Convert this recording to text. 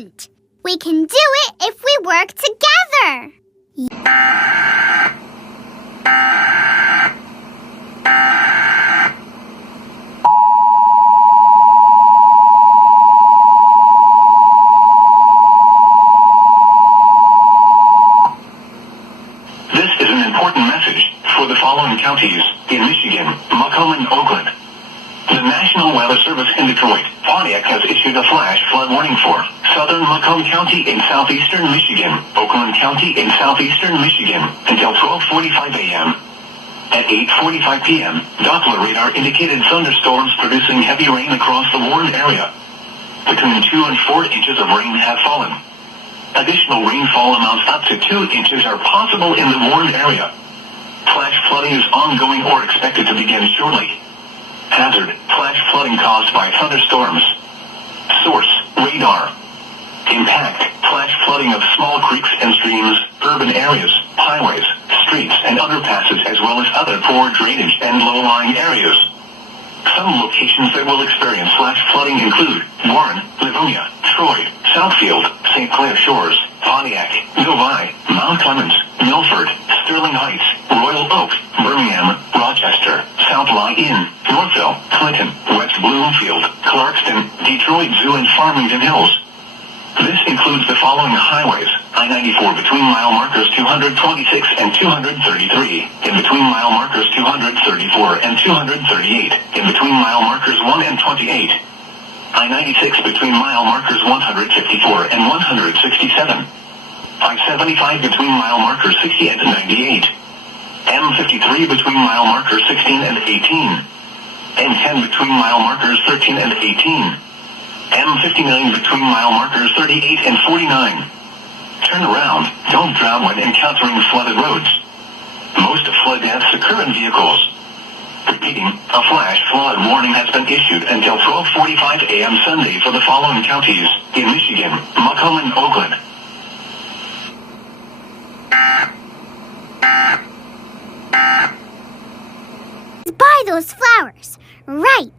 important. We can do it if we work together. This is an important message for the following counties in Michigan, Macomb, and Oakland. The National Weather Service in Detroit, Pontiac has issued a flash flood warning for southern Macomb County in southeastern Michigan, Oakland County in southeastern Michigan, until 12:45 a.m. At 8:45 p.m., Doppler radar indicated thunderstorms producing heavy rain across the warned area. Between 2 and 4 inches of rain have fallen. Additional rainfall amounts up to 2 inches are possible in the warned area. Flash flooding is ongoing or expected to begin shortly. Hazard, flash flooding caused by thunderstorms. Source, radar. Impact, flash flooding of small creeks and streams, urban areas, highways, streets and underpasses as well as other poor drainage and low-lying areas. Some locations that will experience flash flooding include Warren, Livonia, Troy, Southfield, St. Clair Shores, Pontiac, Novi, Mount Clemens, Milford, Sterling Heights, Royal Oak, Birmingham, Rochester, South Lyon, Northville, Clinton, West Bloomfield, Clarkston, Detroit Zoo and Farmington Hills. This includes the following highways: I-94 between mile markers 226 and 233, in between mile markers 234 and 238, in between mile markers 1 and 28. I-96 between mile markers 154 and 167. I-75 between mile markers 60 and 98. M53 between mile markers 16 and 18. N10 between mile markers 13 and 18. M59 between mile markers 38 and 49. Turn around, don't drown when encountering flooded roads. Most flood deaths occur in vehicles. Repeating, a flash flood warning has been issued until 12:45 a.m. Sunday for the following counties in Michigan, Macomb, and Oakland. Buy those flowers. Right.